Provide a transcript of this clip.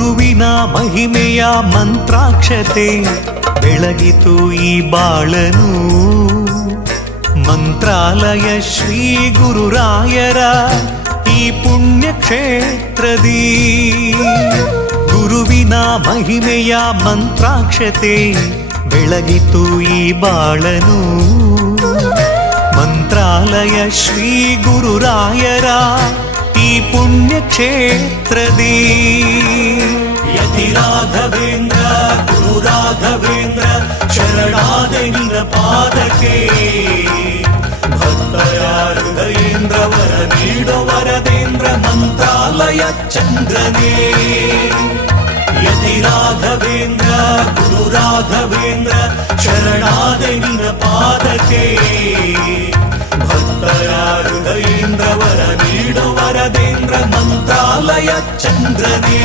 ಗುರುವಿನ ಮಹಿಮೆಯ ಮಂತ್ರಾಕ್ಷತೆ ಬೆಳಗಿತು ಈ ಬಾಳನು. ಮಂತ್ರಾಲಯ ಶ್ರೀ ಗುರುರಾಯರ ಈ ಪುಣ್ಯ ಕ್ಷೇತ್ರದಿ ಗುರುವಿನ ಮಹಿಮೆಯ ಮಂತ್ರಾಕ್ಷತೆ ಬೆಳಗಿತು ಈ ಬಾಳನು. ಮಂತ್ರಾಲಯ ಶ್ರೀ ಗುರುರಾಯರ ಈ ಪುಣ್ಯ ಕ್ಷೇತ್ರದಿ ಯತಿ ರಾಘವೇಂದ್ರ ಗುರು ರಾಘವೇಂದ್ರ ಶರಣಾದೆ ನಿನ್ನ ಪಾದಕ್ಕೆ. ಭಕ್ತರ ಹೃದಯೇಂದ್ರ ವರ ನೀಡೋ ವರದೇಂದ್ರ ಮಂತ್ರಾಲಯ ಚಂದ್ರನೇ. ಯತಿ ರಾಘವೇಂದ್ರ ಗುರು ರಾಘವೇಂದ್ರ ಶರಣಾದೆ ನಿನ್ನ ಪಾದಕ್ಕೆ. ಭಕ್ತರ ಹೃದಯೇಂದ್ರ ವರ ನೀಡೋ ವರದೇಂದ್ರ ಮಂತ್ರಾಲಯ ಚಂದ್ರನೇ.